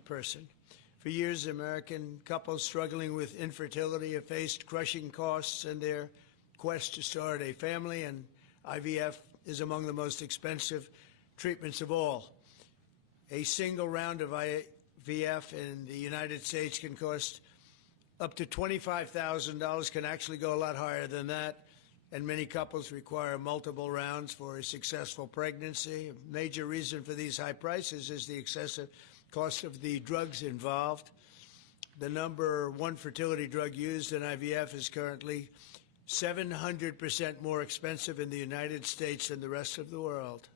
like-minded person. For years, American couples struggling with infertility have faced crushing costs in their quest to start a family, and IVF is among the most expensive treatments of all. A single round of IVF in the United States can cost up to $25,000, can actually go a lot higher than that, and many couples require multiple rounds for a successful pregnancy. A major reason for these high prices is the excessive cost of the drugs involved. The number one fertility drug used in IVF is currently 700% more expensive in the United States than the rest of the world.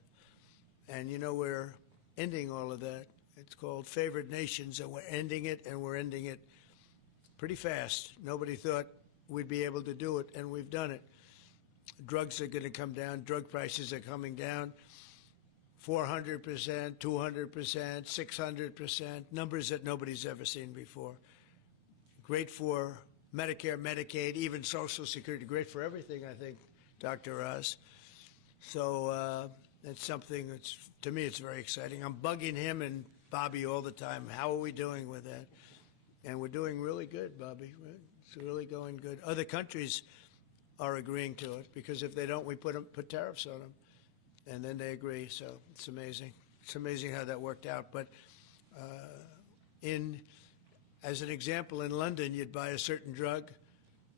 And you know, we're ending all of that. It's called favored nations, and we're ending it, and we're ending it pretty fast. Nobody thought we'd be able to do it, and we've done it. Drugs are going to come down. Drug prices are coming down 400%, 200%, 600%, numbers that nobody's ever seen before. Great for Medicare, Medicaid, even Social Security. Great for everything, I think, Dr. Oz. So it's something that's, to me, it's very exciting. I'm bugging him and Bobby all the time. How are we doing with that? And we're doing really good, Bobby. It's really going good. Other countries are agreeing to it, because if they don't, we put tariffs on them, and then they agree. So it's amazing. It's amazing how that worked out. But as an example, in London, you'd buy a certain drug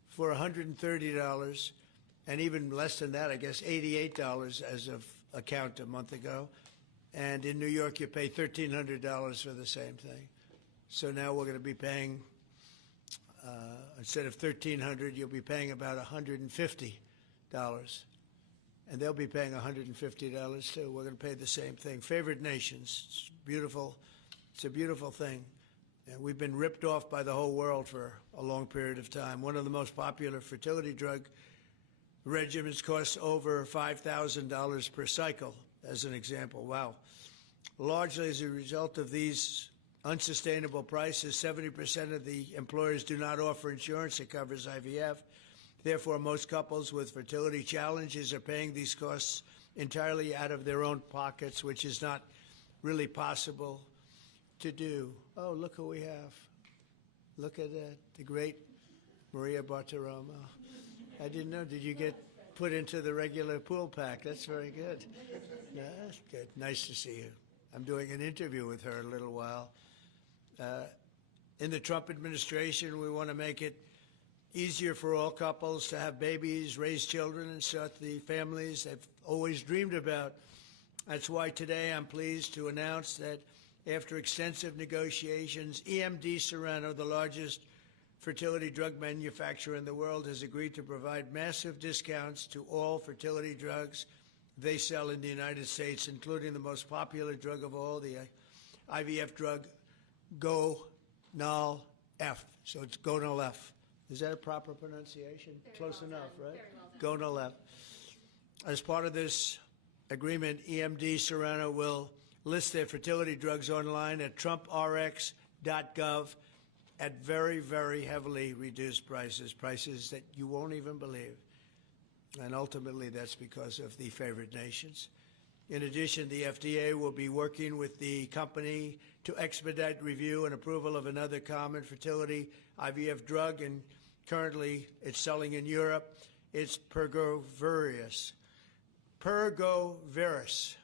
for $130, and even less than that, I guess, $88 as of a count a month ago. And in New York, you pay $1,300 for the same thing. So now we're going to be paying, instead of $1,300, you'll be paying about $150. And they'll be paying $150 too. We're going to pay the same thing. Favored nations. It's beautiful. It's a beautiful thing. And we've been ripped off by the whole world for a long period of time. One of the most popular fertility drug regimens costs over $5,000 per cycle, as an example. Wow. Largely as a result of these unsustainable prices, 70% of the employers do not offer insurance that covers IVF. Therefore, most couples with fertility challenges are paying these costs entirely out of their own pockets, which is not really possible to do. Oh, look who we have. Look at that, the great Maria Bartiromo. I didn't know. Did you get put into the regular pool pack? That's very good. Yeah, that's good. Nice to see you. I'm doing an interview with her in a little while. In the Trump administration, we want to make it easier for all couples to have babies, raise children, and start the families they've always dreamed about. That's why today I'm pleased to announce that after extensive negotiations, EMD Serrano, the largest fertility drug manufacturer in the world, has agreed to provide massive discounts to all fertility drugs they sell in the United States, including the most popular drug of all, the IVF drug Gonal-F. So it's Gonal-F. Is that a proper pronunciation? Very Close well enough, done. right? Very well done. Gonal-F. As part of this agreement, EMD Serrano will list their fertility drugs online at trumprx.gov at very, very heavily reduced prices, prices that you won't even believe. And ultimately, that's because of the favored nations. In addition, the FDA will be working with the company to expedite review and approval of another common fertility IVF drug, and currently it's selling in Europe. It's Pergoveris. Pergoveris.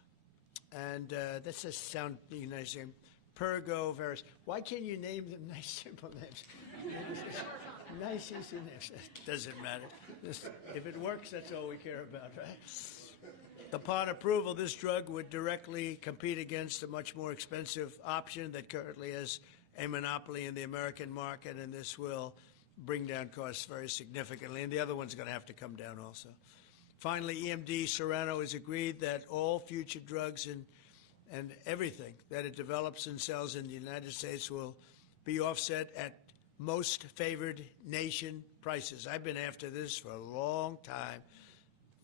And that's a sound nice name. Pergoveris. Why can't you name them nice, simple names? Nice, easy names. Doesn't matter. If it works, that's all we care about, right? Upon approval, this drug would directly compete against a much more expensive option that currently has a monopoly in the American market, and this will bring down costs very significantly. And the other one's going to have to come down also. Finally, EMD Serrano has agreed that all future drugs and everything that it develops and sells in the United States will be offset at most favored nation prices. I've been after this for a long time.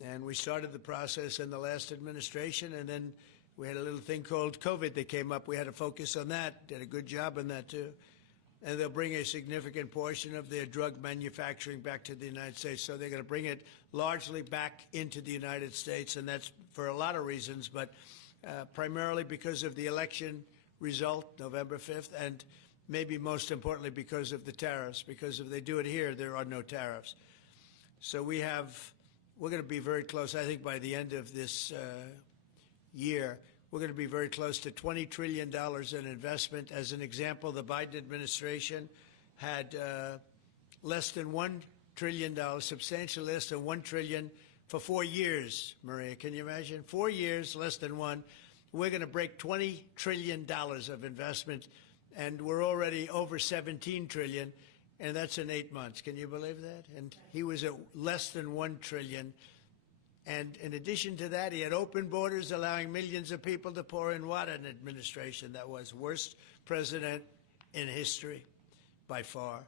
And we started the process in the last administration, and then we had a little thing called COVID that came up. We had to focus on that, did a good job on that too. And they'll bring a significant portion of their drug manufacturing back to the United States. So they're going to bring it largely back into the United States, and that's for a lot of reasons, but primarily because of the election result, November 5th, and maybe most importantly because of the tariffs, because if they do it here, there are no tariffs. So we're going to be very close, I think, by the end of this year. We're going to be very close to $20 trillion in investment. As an example, the Biden administration had less than $1 trillion, substantially less than $1 trillion for 4 years, Maria. Can you imagine? 4 years, less than one. We're going to break $20 trillion of investment, and we're already over $17 trillion, and that's in 8 months. Can you believe that? And he was at less than $1 trillion. And in addition to that, he had open borders, allowing millions of people to pour in. What an administration that was. Worst president in history, by far.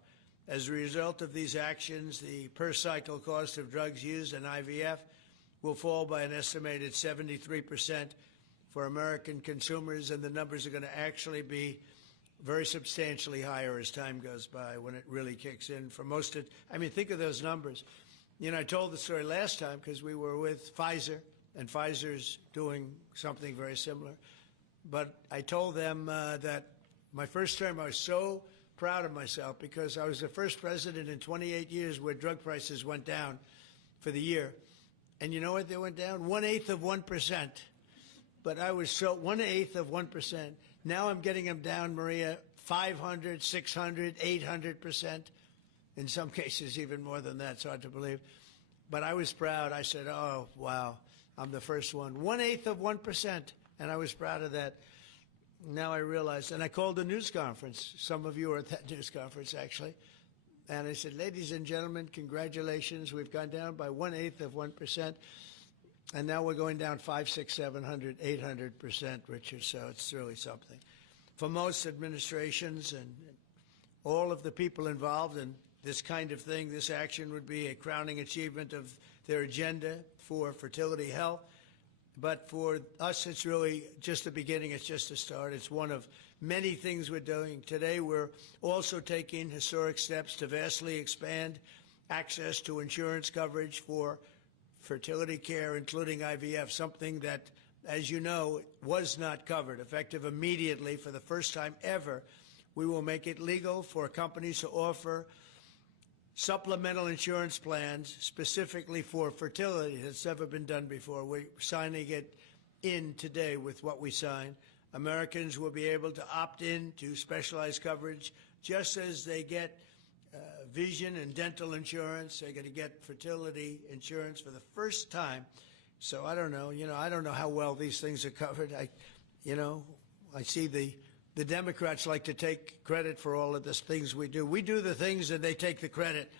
As a result of these actions, the per-cycle cost of drugs used in IVF will fall by an estimated 73% for American consumers, and the numbers are going to actually be very substantially higher as time goes by when it really kicks in. For most of, I mean, think of those numbers. You know, I told the story last time because we were with Pfizer, and Pfizer's doing something very similar. But I told them that my first term, I was so proud of myself because I was the first president in 28 years where drug prices went down for the year. And you know what they went down? 1/8 of 1%. But I was so 1/8 of 1%. Now I'm getting them down, Maria, 500, 600, 800%. In some cases, even more than that. It's hard to believe. But I was proud. I said, oh, wow, I'm the first one. 1/8 of 1%. And I was proud of that. Now I realize, and I called a news conference. Some of you were at that news conference, actually. And I said, ladies and gentlemen, congratulations. We've gone down by 1/8 of 1%. And now we're going down 500, 600, 700, 800%, Richard. So it's really something. For most administrations and all of the people involved in this kind of thing, this action would be a crowning achievement of their agenda for fertility health. But for us, it's really just the beginning. It's just a start. It's one of many things we're doing. Today, we're also taking historic steps to vastly expand access to insurance coverage for fertility care, including IVF, something that, as you know, was not covered. Effective immediately, for the first time ever, we will make it legal for companies to offer supplemental insurance plans specifically for fertility. That's never been done before. We're signing it in today with what we sign. Americans will be able to opt in to specialized coverage just as they get vision and dental insurance. They're going to get fertility insurance for the first time. So I don't know. I don't know how well these things are covered. I see the Democrats like to take credit for all of the things we do. We do the things and they take the credit.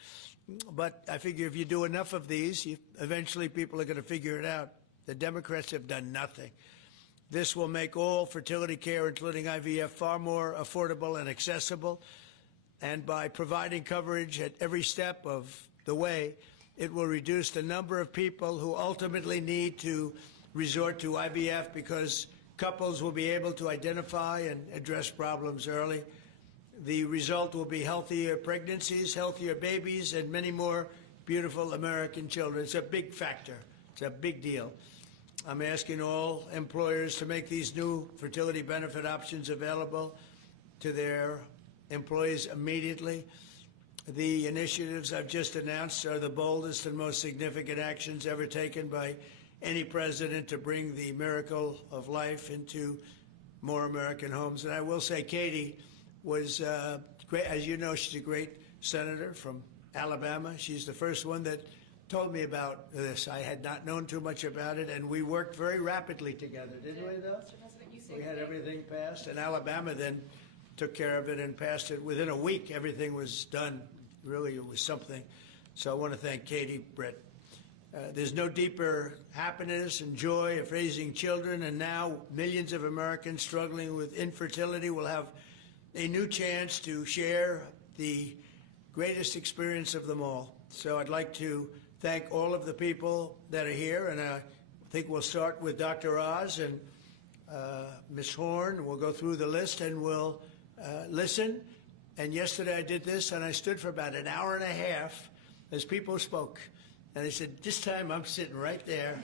But I figure if you do enough of these, eventually people are going to figure it out. The Democrats have done nothing. This will make all fertility care, including IVF, far more affordable and accessible. And by providing coverage at every step of the way, it will reduce the number of people who ultimately need to resort to IVF because couples will be able to identify and address problems early. The result will be healthier pregnancies, healthier babies, and many more beautiful American children. It's a big factor. It's a big deal. I'm asking all employers to make these new fertility benefit options available to their employees immediately. The initiatives I've just announced are the boldest and most significant actions ever taken by any president to bring the miracle of life into more American homes. And I will say Katie was great. As you know, she's a great senator from Alabama. She's the first one that told me about this. I had not known too much about it, and we worked very rapidly together, didn't we, though? Mr. President, you We had everything passed, and Alabama then took care of it and passed it. Within a week, everything was done. Really, it was something. So I want to thank Katie, Brett. There's no deeper happiness and joy of raising children, and now millions of Americans struggling with infertility will have a new chance to share the greatest experience of them all. So I'd like to thank all of the people that are here, and I think we'll start with Dr. Oz and Ms. Horn. We'll go through the list and we'll listen. And yesterday I did this, and I stood for about an hour and a half as people spoke. And I said, this time I'm sitting right there,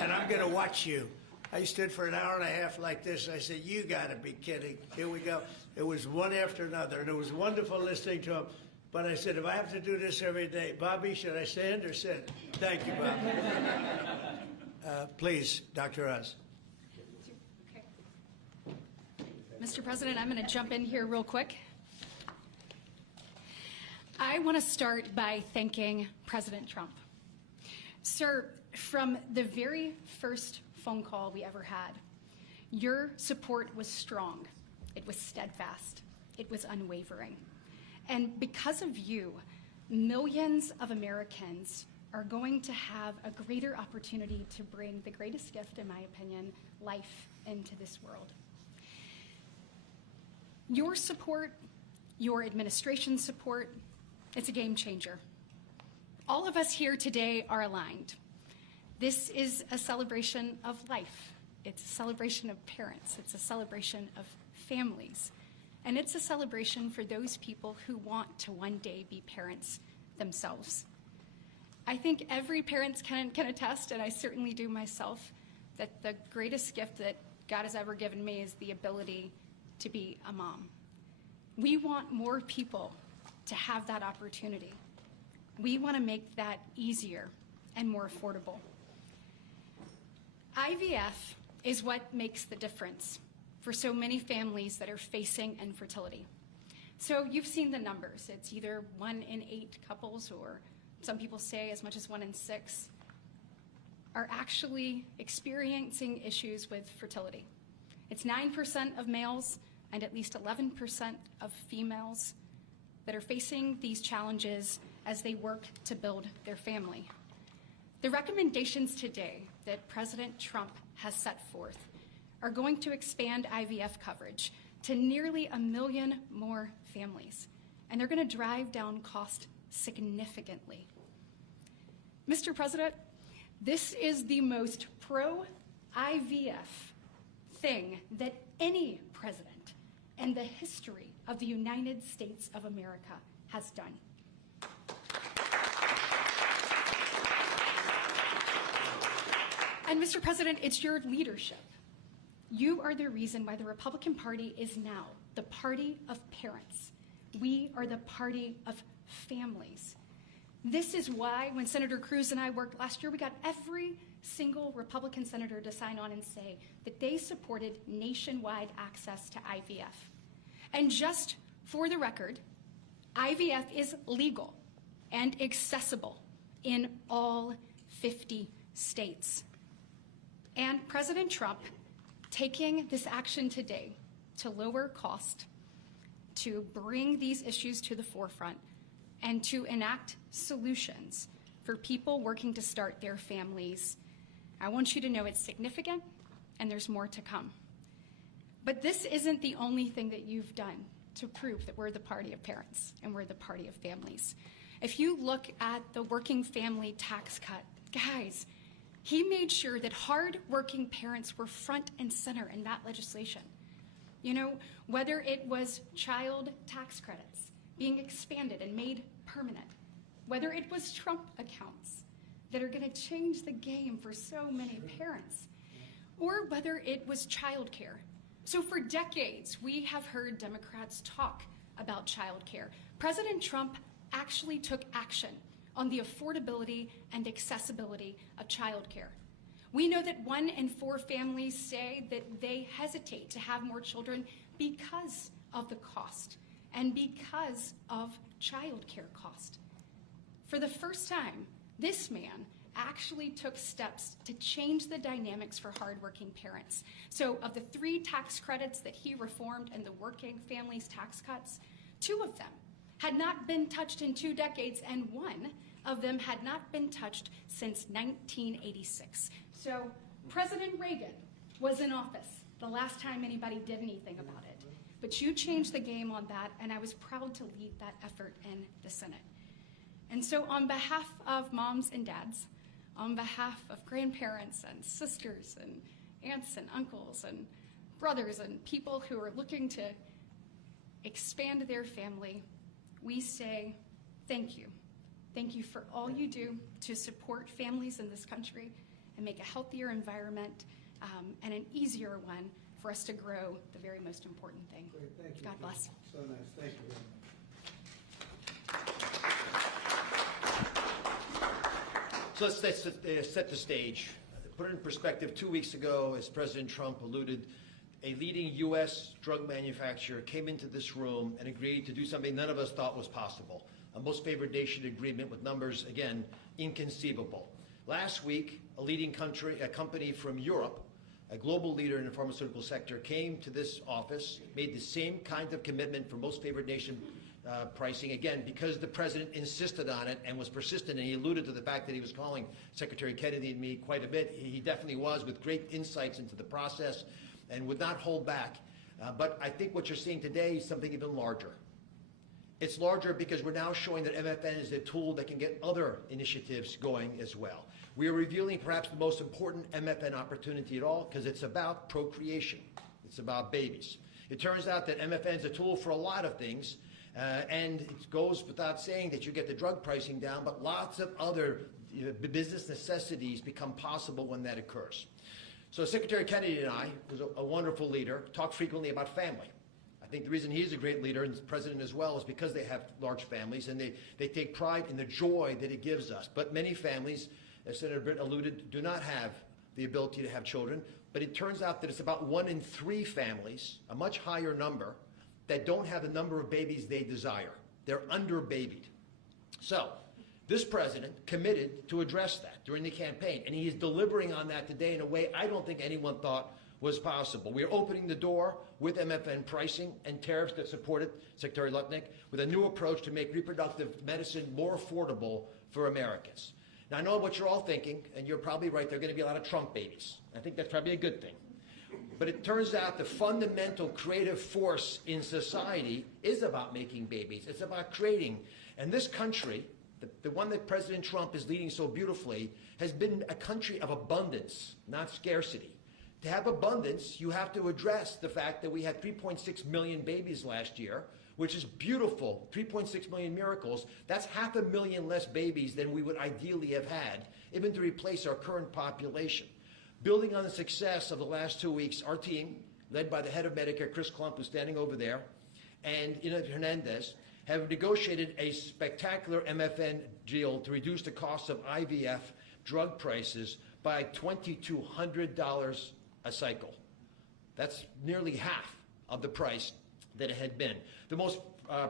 and I'm going to watch you. I stood for an hour and a half like this. I said, you got to be kidding. Here we go. It was one after another, and it was wonderful listening to him. But I said, if I have to do this every day, Bobby, should I stand or sit? Thank you, Bobby. Please, Dr. Oz. Okay. Mr. President, I'm going to jump in here real quick. I want to start by thanking President Trump. Sir, from the very first phone call we ever had, your support was strong. It was steadfast. It was unwavering. And because of you, millions of Americans are going to have a greater opportunity to bring the greatest gift, in my opinion, life into this world. Your support, your administration's support, it's a game changer. All of us here today are aligned. This is a celebration of life. It's a celebration of parents. It's a celebration of families. And it's a celebration for those people who want to one day be parents themselves. I think every parent can attest, and I certainly do myself, that the greatest gift that God has ever given me is the ability to be a mom. We want more people to have that opportunity. We want to make that easier and more affordable. IVF is what makes the difference for so many families that are facing infertility. So you've seen the numbers. It's either 1 in 8 couples, or some people say as much as 1 in 6, are actually experiencing issues with fertility. It's 9% of males and at least 11% of females that are facing these challenges as they work to build their family. The recommendations today that President Trump has set forth are going to expand IVF coverage to nearly 1 million more families, and they're going to drive down cost significantly. Mr. President, this is the most pro-IVF thing that any president in the history of the United States of America has done. And Mr. President, it's your leadership. You are the reason why the Republican Party is now the party of parents. We are the party of families. This is why when Senator Cruz and I worked last year, we got every single Republican senator to sign on and say that they supported nationwide access to IVF. And just for the record, IVF is legal and accessible in all 50 states. And President Trump taking this action today to lower cost, to bring these issues to the forefront, and to enact solutions for people working to start their families, I want you to know it's significant and there's more to come. But this isn't the only thing that you've done to prove that we're the party of parents and we're the party of families. If you look at the working family tax cut, guys, he made sure that hard-working parents were front and center in that legislation. You know, whether it was child tax credits being expanded and made permanent, whether it was Trump accounts that are going to change the game for so many parents, or whether it was childcare. So for decades, we have heard Democrats talk about childcare. President Trump actually took action on the affordability and accessibility of childcare. We know that 1 in 4 families say that they hesitate to have more children because of the cost and because of childcare cost. For the first time, this man actually took steps to change the dynamics for hardworking parents. So of the 3 tax credits that he reformed and the working families tax cuts, 2 of them had not been touched in 2 decades, and 1 of them had not been touched since 1986. So President Reagan was in office the last time anybody did anything about it. But you changed the game on that, and I was proud to lead that effort in the Senate. And so on behalf of moms and dads, on behalf of grandparents and sisters and aunts and uncles and brothers and people who are looking to expand their family, we say thank you. Thank you for all you do to support families in this country and make a healthier environment and an easier one for us to grow the very most important thing. Great, thank you. God bless. So nice. Thank you very much. So let's set the stage. Put it in perspective, 2 weeks ago, as President Trump alluded, a leading U.S. drug manufacturer came into this room and agreed to do something none of us thought was possible. A most favored nation agreement with numbers, again, inconceivable. Last week, a company from Europe, a global leader in the pharmaceutical sector, came to this office, made the same kind of commitment for most favored nation pricing, again, because the president insisted on it and was persistent, and he alluded to the fact that he was calling Secretary Kennedy and me quite a bit. He definitely was, with great insights into the process, and would not hold back. But I think what you're seeing today is something even larger. It's larger because we're now showing that MFN is a tool that can get other initiatives going as well. We are revealing perhaps the most important MFN opportunity at all, because it's about procreation. It's about babies. It turns out that MFN is a tool for a lot of things, and it goes without saying that you get the drug pricing down, but lots of other business necessities become possible when that occurs. So Secretary Kennedy and I, who's a wonderful leader, talk frequently about family. I think the reason he's a great leader, and the president as well, is because they have large families, and they take pride in the joy that it gives us. But many families, as Senator Britt alluded, do not have the ability to have children. But it turns out that it's about 1 in 3 families, a much higher number, that don't have the number of babies they desire. They're under-babied. So this president committed to address that during the campaign, and he is delivering on that today in a way I don't think anyone thought was possible. We are opening the door with MFN pricing and tariffs that support it, Secretary Lutnick, with a new approach to make reproductive medicine more affordable for Americans. Now, I know what you're all thinking, and you're probably right, there are going to be a lot of Trump babies. I think that's probably a good thing. But it turns out the fundamental creative force in society is about making babies. It's about creating. And this country, the one that President Trump is leading so beautifully, has been a country of abundance, not scarcity. To have abundance, you have to address the fact that we had 3.6 million babies last year, which is beautiful, 3.6 million miracles. That's 500,000 less babies than we would ideally have had, even to replace our current population. Building on the success of the last 2 weeks, our team, led by the head of Medicare, Chris Klump, who's standing over there, and Ina Hernandez, have negotiated a spectacular MFN deal to reduce the cost of IVF drug prices by $2,200 a cycle. That's nearly half of the price that it had been. The most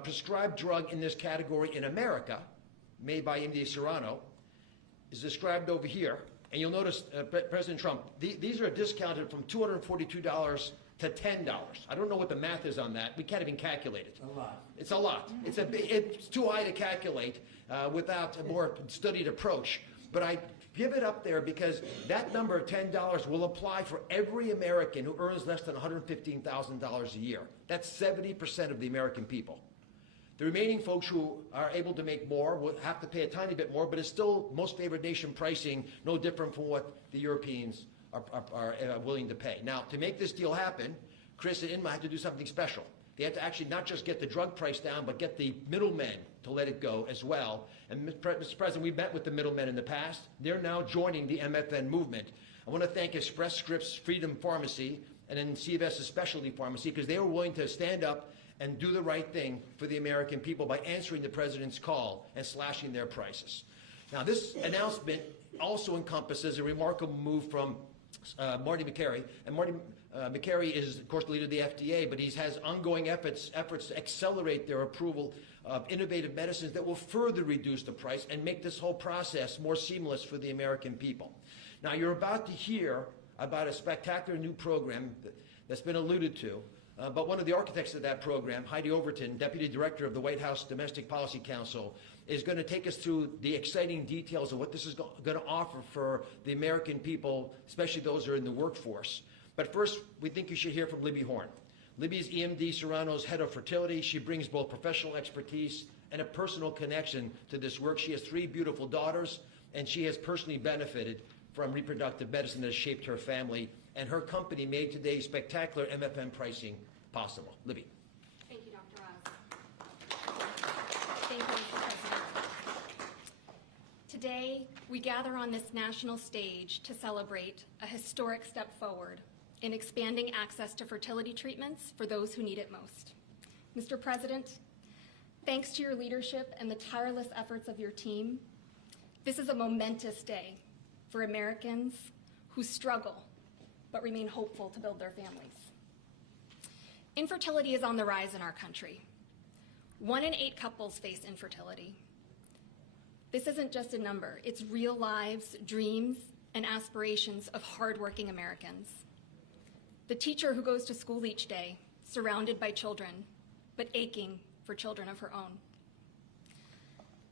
prescribed drug in this category in America, made by MD Serrano, is described over here. And you'll notice, President Trump, these are discounted from $242 to $10. I don't know what the math is on that. We can't even calculate it. A lot. It's a lot. It's too high to calculate without a more studied approach. But I give it up there because that number of $10 will apply for every American who earns less than $115,000 a year. That's 70% of the American people. The remaining folks who are able to make more will have to pay a tiny bit more, but it's still most favored nation pricing, no different from what the Europeans are willing to pay. Now, to make this deal happen, Chris and Inma had to do something special. They had to actually not just get the drug price down, but get the middlemen to let it go as well. And Mr. President, we've met with the middlemen in the past. They're now joining the MFN movement. I want to thank Express Scripts Freedom Pharmacy and then CVS's Specialty Pharmacy, because they were willing to stand up and do the right thing for the American people by answering the president's call and slashing their prices. Now, this announcement also encompasses a remarkable move from Marty Makary. And Marty Makary is, of course, the leader of the FDA, but he has ongoing efforts to accelerate their approval of innovative medicines that will further reduce the price and make this whole process more seamless for the American people. Now, you're about to hear about a spectacular new program that's been alluded to. But one of the architects of that program, Heidi Overton, Deputy Director of the White House Domestic Policy Council, is going to take us through the exciting details of what this is going to offer for the American people, especially those who are in the workforce. But first, we think you should hear from Libby Horn. Libby is EMD Serrano's head of fertility. She brings both professional expertise and a personal connection to this work. She has 3 beautiful daughters, and she has personally benefited from reproductive medicine that has shaped her family. And her company made today's spectacular MFN pricing possible. Libby. Thank you, Dr. Oz. Thank you, Mr. President. Today, we gather on this national stage to celebrate a historic step forward in expanding access to fertility treatments for those who need it most. Mr. President, thanks to your leadership and the tireless efforts of your team, this is a momentous day for Americans who struggle but remain hopeful to build their families. Infertility is on the rise in our country. 1 in 8 couples face infertility. This isn't just a number, it's real lives, dreams, and aspirations of hardworking Americans. The teacher who goes to school each day, surrounded by children, but aching for children of her own.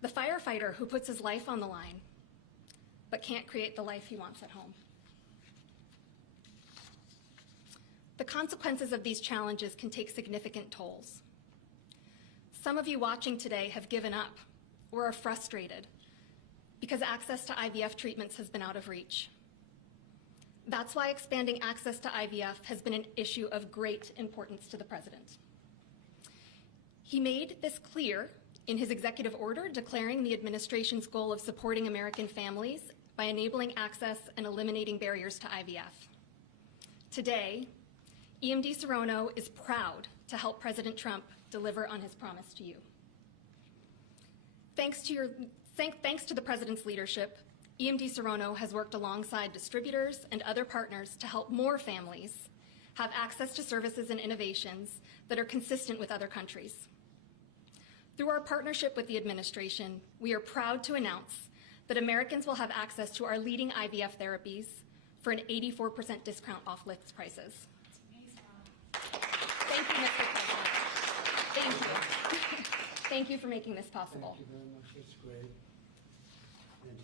The firefighter who puts his life on the line, but can't create the life he wants at home. The consequences of these challenges can take significant tolls. Some of you watching today have given up or are frustrated because access to IVF treatments has been out of reach. That's why expanding access to IVF has been an issue of great importance to the President. He made this clear in his executive order declaring the administration's goal of supporting American families by enabling access and eliminating barriers to IVF. Today, EMD Serono is proud to help President Trump deliver on his promise to you. Thanks to the President's leadership, EMD Serono has worked alongside distributors and other partners to help more families have access to services and innovations that are consistent with other countries. Through our partnership with the administration, we are proud to announce that Americans will have access to our leading IVF therapies for an 84% discount off list prices. Thank you, Mr. President. Thank you. Thank you for making this possible. Thank you very much. That's great.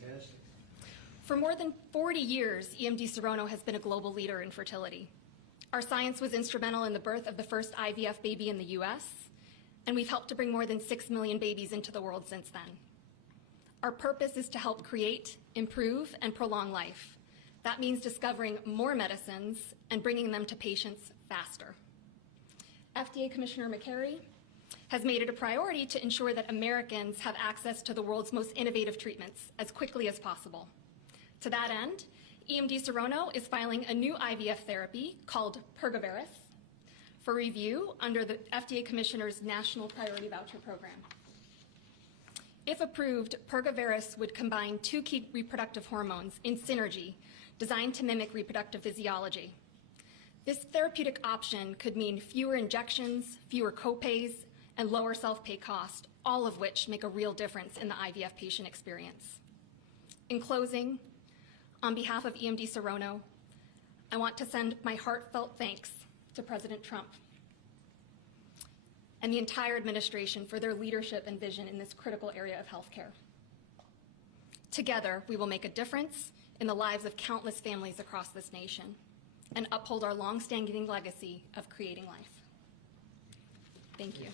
Fantastic. For more than 40 years, EMD Serono has been a global leader in fertility. Our science was instrumental in the birth of the first IVF baby in the US, and we've helped to bring more than 6 million babies into the world since then. Our purpose is to help create, improve, and prolong life. That means discovering more medicines and bringing them to patients faster. FDA Commissioner McCary has made it a priority to ensure that Americans have access to the world's most innovative treatments as quickly as possible. To that end, EMD Serono is filing a new IVF therapy called Pergoveris for review under the FDA Commissioner's National Priority Voucher Program. If approved, Pergoveris would combine 2 key reproductive hormones in synergy designed to mimic reproductive physiology. This therapeutic option could mean fewer injections, fewer copays, and lower self-pay cost, all of which make a real difference in the IVF patient experience. In closing, on behalf of EMD Serono, I want to send my heartfelt thanks to President Trump and the entire administration for their leadership and vision in this critical area of healthcare. Together, we will make a difference in the lives of countless families across this nation and uphold our long-standing legacy of creating life. Thank you.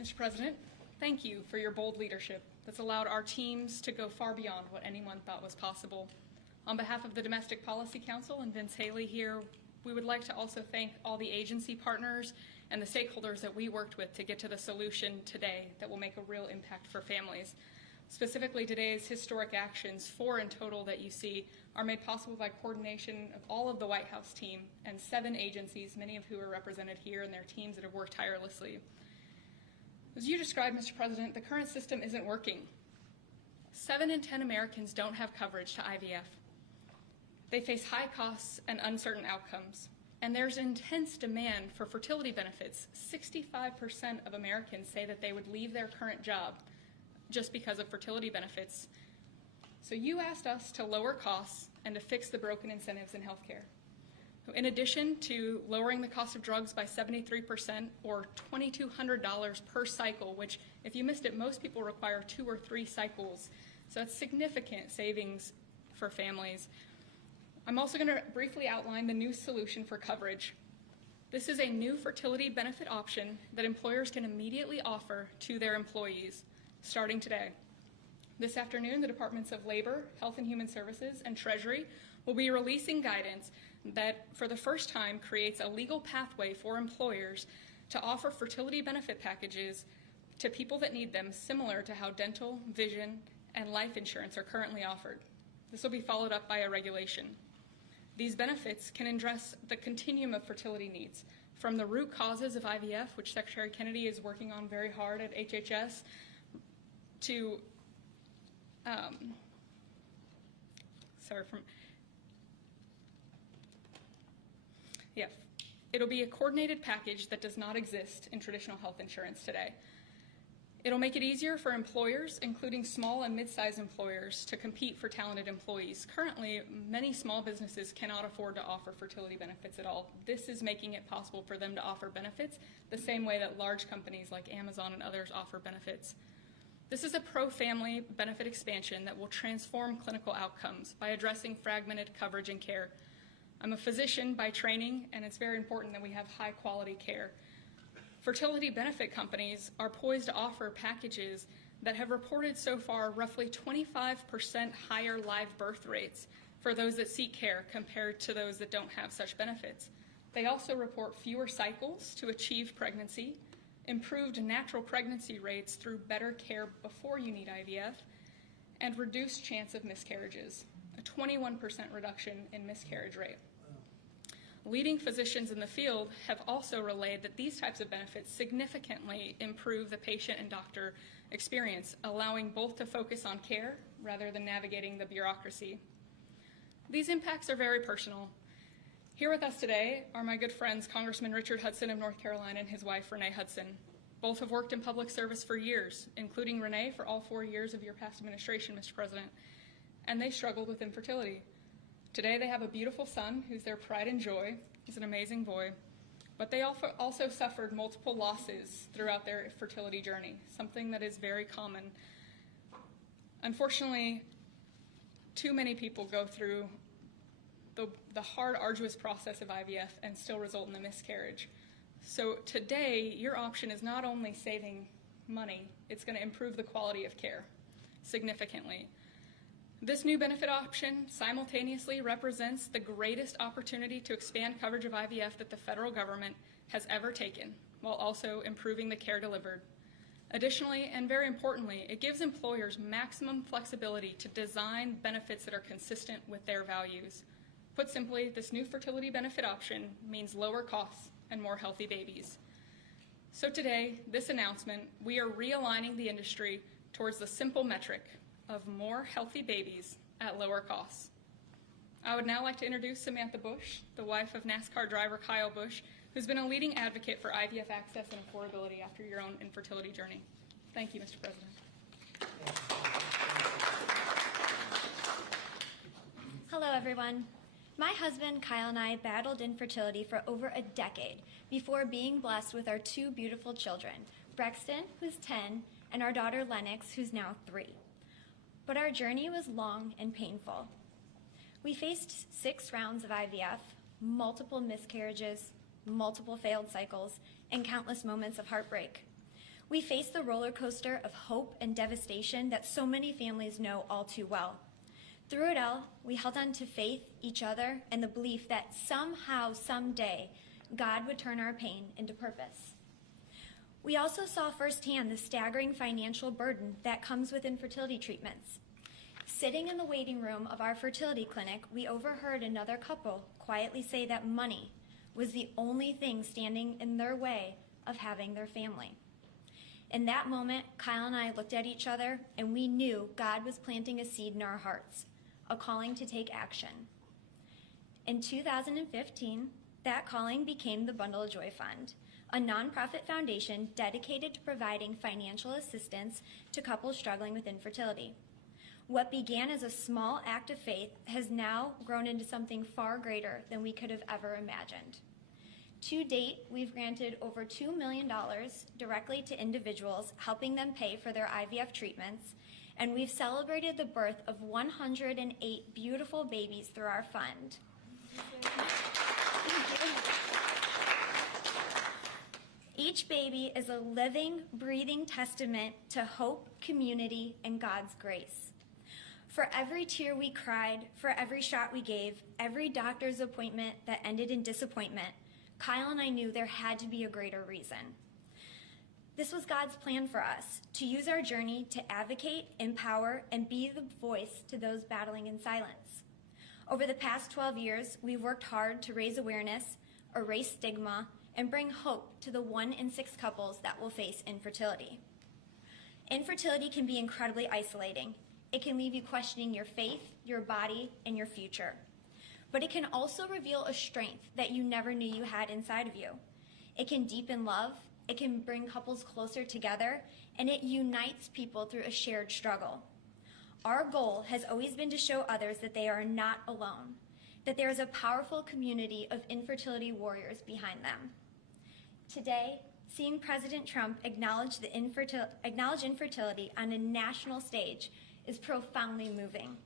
Mr. President, thank you for your bold leadership that's allowed our teams to go far beyond what anyone thought was possible. On behalf of the Domestic Policy Council and Vince Haley here, we would like to also thank all the agency partners and the stakeholders that we worked with to get to the solution today that will make a real impact for families. Specifically, today's historic actions, 4 in total that you see, are made possible by coordination of all of the White House team and 7 agencies, many of who are represented here, and their teams that have worked tirelessly. As you described, Mr. President, the current system isn't working. 7 in 10 Americans don't have coverage to IVF. They face high costs and uncertain outcomes. And there's intense demand for fertility benefits. 65% of Americans say that they would leave their current job just because of fertility benefits. So you asked us to lower costs and to fix the broken incentives in healthcare. In addition to lowering the cost of drugs by 73% or $2,200 per cycle, which if you missed it, most people require 2 or 3 cycles. So that's significant savings for families. I'm also going to briefly outline the new solution for coverage. This is a new fertility benefit option that employers can immediately offer to their employees starting today. This afternoon, the Departments of Labor, Health and Human Services, and Treasury will be releasing guidance that, for the first time, creates a legal pathway for employers to offer fertility benefit packages to people that need them, similar to how dental, vision, and life insurance are currently offered. This will be followed up by a regulation. These benefits can address the continuum of fertility needs, from the root causes of IVF, which Secretary Kennedy is working on very hard at HHS, to it'll be a coordinated package that does not exist in traditional health insurance today. It'll make it easier for employers, including small and mid-sized employers, to compete for talented employees. Currently, many small businesses cannot afford to offer fertility benefits at all. This is making it possible for them to offer benefits the same way that large companies like Amazon and others offer benefits. This is a pro-family benefit expansion that will transform clinical outcomes by addressing fragmented coverage and care. I'm a physician by training, and it's very important that we have high-quality care. Fertility benefit companies are poised to offer packages that have reported so far roughly 25% higher live birth rates for those that seek care compared to those that don't have such benefits. They also report fewer cycles to achieve pregnancy, improved natural pregnancy rates through better care before you need IVF, and reduced chance of miscarriages, a 21% reduction in miscarriage rate. Leading physicians in the field have also relayed that these types of benefits significantly improve the patient and doctor experience, allowing both to focus on care rather than navigating the bureaucracy. These impacts are very personal. Here with us today are my good friends, Congressman Richard Hudson of North Carolina and his wife, Renee Hudson. Both have worked in public service for years, including Renee for all 4 years of your past administration, Mr. President, and they struggled with infertility. Today they have a beautiful son who's their pride and joy. He's an amazing boy. But they also suffered multiple losses throughout their fertility journey, something that is very common. Unfortunately, too many people go through the hard, arduous process of IVF and still result in a miscarriage. So today, your option is not only saving money, it's going to improve the quality of care significantly. This new benefit option simultaneously represents the greatest opportunity to expand coverage of IVF that the federal government has ever taken, while also improving the care delivered. Additionally, and very importantly, it gives employers maximum flexibility to design benefits that are consistent with their values. Put simply, this new fertility benefit option means lower costs and more healthy babies. So today, this announcement, we are realigning the industry towards the simple metric of more healthy babies at lower costs. I would now like to introduce Samantha Bush, the wife of NASCAR driver Kyle Busch, who's been a leading advocate for IVF access and affordability after your own infertility journey. Thank you, Mr. President. Hello, everyone. My husband, Kyle, and I battled infertility for over a decade before being blessed with our 2 beautiful children, Brexton, who's 10, and our daughter, Lennox, who's now 3. But our journey was long and painful. We faced 6 rounds of IVF, multiple miscarriages, multiple failed cycles, and countless moments of heartbreak. We faced the roller coaster of hope and devastation that so many families know all too well. Through it all, we held on to faith, each other, and the belief that somehow, someday, God would turn our pain into purpose. We also saw firsthand the staggering financial burden that comes with infertility treatments. Sitting in the waiting room of our fertility clinic, we overheard another couple quietly say that money was the only thing standing in their way of having their family. In that moment, Kyle and I looked at each other, and we knew God was planting a seed in our hearts, a calling to take action. In 2015, that calling became the Bundle of Joy Fund, a nonprofit foundation dedicated to providing financial assistance to couples struggling with infertility. What began as a small act of faith has now grown into something far greater than we could have ever imagined. To date, we've granted over $2 million directly to individuals, helping them pay for their IVF treatments, and we've celebrated the birth of 108 beautiful babies through our fund. Each baby is a living, breathing testament to hope, community, and God's grace. For every tear we cried, for every shot we gave, every doctor's appointment that ended in disappointment, Kyle and I knew there had to be a greater reason. This was God's plan for us, to use our journey to advocate, empower, and be the voice to those battling in silence. Over the past 12 years, we've worked hard to raise awareness, erase stigma, and bring hope to the 1 in 6 couples that will face infertility. Infertility can be incredibly isolating. It can leave you questioning your faith, your body, and your future. But it can also reveal a strength that you never knew you had inside of you. It can deepen love, it can bring couples closer together, and it unites people through a shared struggle. Our goal has always been to show others that they are not alone, that there is a powerful community of infertility warriors behind them. Today, seeing President Trump acknowledge infertility on a national stage is profoundly moving.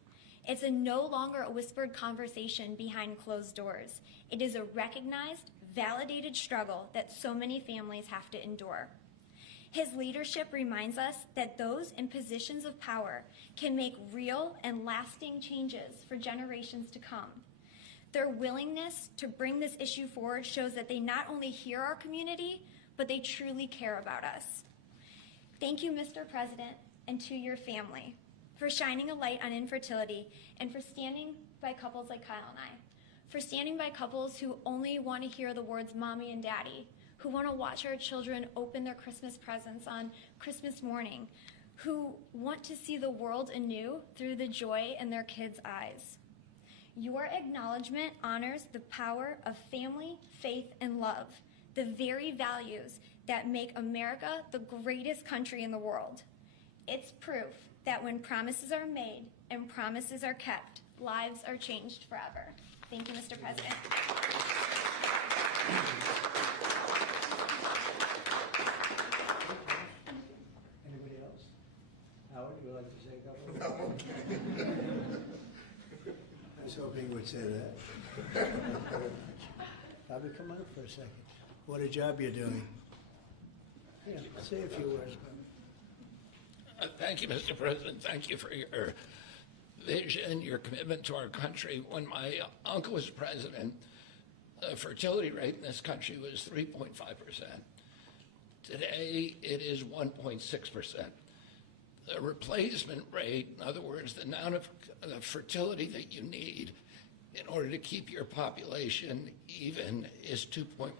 It's no longer a whispered conversation behind closed doors. It is a recognized, validated struggle that so many families have to endure. His leadership reminds us that those in positions of power can make real and lasting changes for generations to come. Their willingness to bring this issue forward shows that they not only hear our community, but they truly care about us. Thank you, Mr. President, and to your family for shining a light on infertility and for standing by couples like Kyle and I, for standing by couples who only want to hear the words mommy and daddy, who want to watch our children open their Christmas presents on Christmas morning, who want to see the world anew through the joy in their kids' eyes. Your acknowledgement honors the power of family, faith, and love, the very values that make America the greatest country in the world. It's proof that when promises are made and promises are kept, lives are changed forever. Thank you, Mr. President. Anybody else? Howard, you would like to say a couple? No. I was hoping you would say that. Bobby, come on up for a second. What a job you're doing. Yeah, say a few words, Bobby. Thank you, Mr. President. Thank you for your vision, your commitment to our country. When my uncle was president, the fertility rate in this country was 3.5%. Today, it is 1.6%. The replacement rate, in other words, the amount of fertility that you need in order to keep your population even, is 2.1%.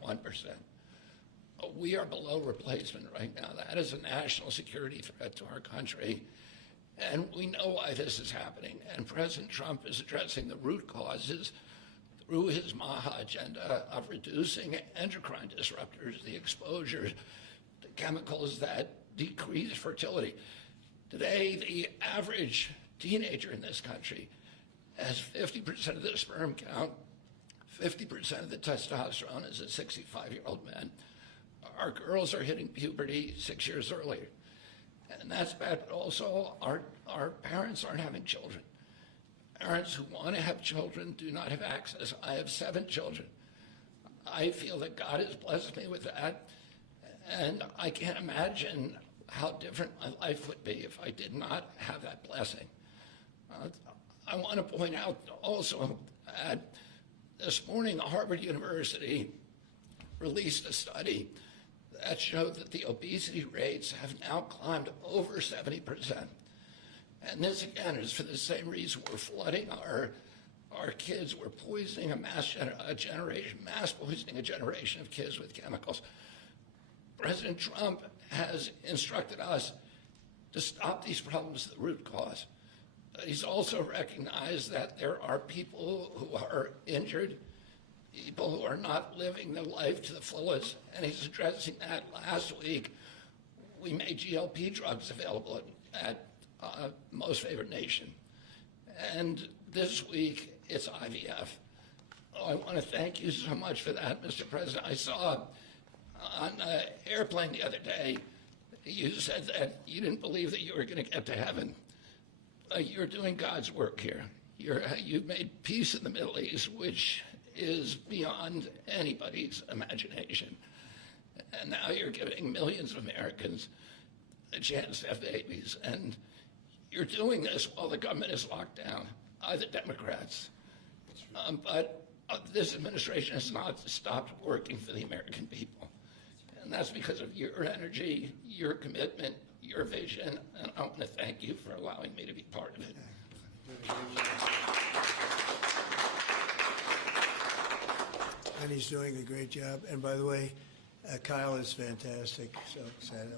We are below replacement right now. That is a national security threat to our country. And we know why this is happening. And President Trump is addressing the root causes through his MAHA agenda of reducing endocrine disruptors, the exposure to chemicals that decrease fertility. Today, the average teenager in this country has 50% of the sperm count, 50% of the testosterone as a 65-year-old man. Our girls are hitting puberty 6 years earlier. And that's bad, but also our parents aren't having children. Parents who want to have children do not have access. I have 7 children. I feel that God has blessed me with that, and I can't imagine how different my life would be if I did not have that blessing. I want to point out also that this morning Harvard University released a study that showed that the obesity rates have now climbed over 70%. And this, again, is for the same reason we're flooding our kids. We're poisoning mass poisoning a generation of kids with chemicals. President Trump has instructed us to stop these problems at the root cause. But he's also recognized that there are people who are injured, people who are not living their life to the fullest, and he's addressing that. Last week, we made GLP drugs available at Most Favored Nation. And this week, it's IVF. I want to thank you so much for that, Mr. President. I saw on an airplane the other day, you said that you didn't believe that you were going to get to heaven. You're doing God's work here. You've made peace in the Middle East, which is beyond anybody's imagination. And now you're giving millions of Americans a chance to have babies. And you're doing this while the government is locked down by the Democrats. But this administration has not stopped working for the American people. And that's because of your energy, your commitment, your vision. And I want to thank you for allowing me to be part of it. And he's doing a great job. And by the way, Kyle is fantastic. So excited.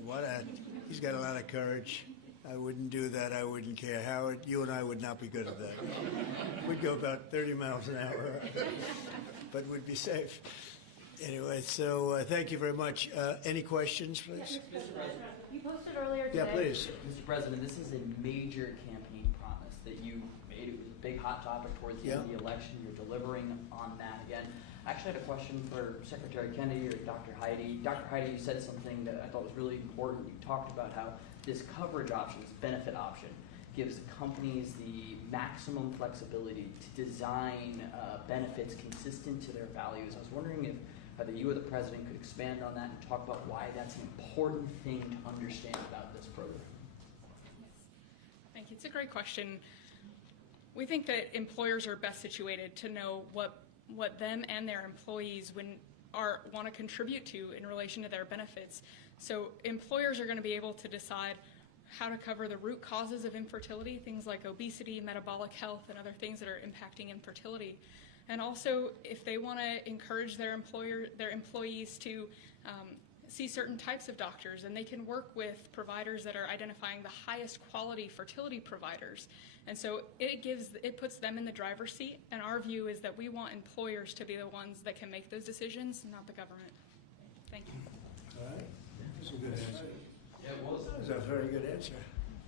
He's got a lot of courage. I wouldn't do that. I wouldn't care. Howard, you and I would not be good at that. We'd go about 30 miles an hour, but we'd be safe. Anyway, so thank you very much. Any questions, please? Mr. President, you posted earlier today. Yeah, please. Mr. President, this is a major campaign promise that you made. It was a big hot topic towards the end of the election. You're delivering on that again. I actually had a question for Secretary Kennedy or Dr. Heidi. Dr. Heidi, you said something that I thought was really important. You talked about how this coverage option, this benefit option, gives companies the maximum flexibility to design benefits consistent to their values. I was wondering if either you or the President could expand on that and talk about why that's an important thing to understand about this program. Thank you. It's a great question. We think that employers are best situated to know what them and their employees want to contribute to in relation to their benefits. So employers are going to be able to decide how to cover the root causes of infertility, things like obesity, metabolic health, and other things that are impacting infertility. And also, if they want to encourage their employees to see certain types of doctors, and they can work with providers that are identifying the highest quality fertility providers. And so it puts them in the driver's seat, and our view is that we want employers to be the ones that can make those decisions, not the government. Thank you. All right. That's a good answer. Yeah, it was. That's a very good answer.